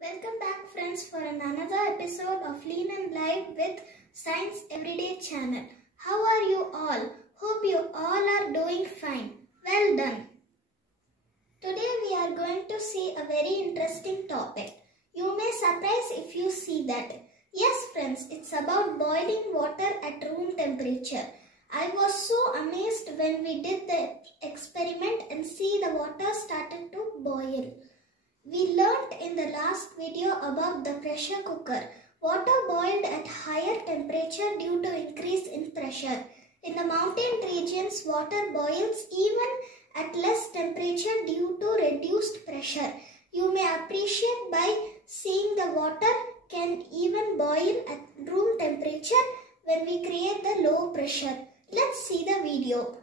Welcome back friends for another episode of Lean and Live with Science Everyday channel. How are you all? Hope you all are doing fine. Well done. Today we are going to see a very interesting topic. You may surprise if you see that. Yes friends, it's about boiling water at room temperature. I was so amazed when we did the experiment and see the water started to boil. We learnt in the last video about the pressure cooker. Water boiled at higher temperature due to increase in pressure. In the mountain regions, water boils even at less temperature due to reduced pressure. You may appreciate by seeing the water can even boil at room temperature when we create the low pressure. Let's see the video.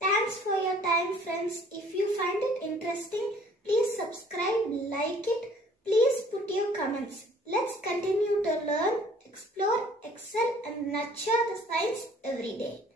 Thanks for your time friends. If you find it interesting, please subscribe, like it. Please put your comments. Let's continue to learn, explore, excel and nurture the science every day.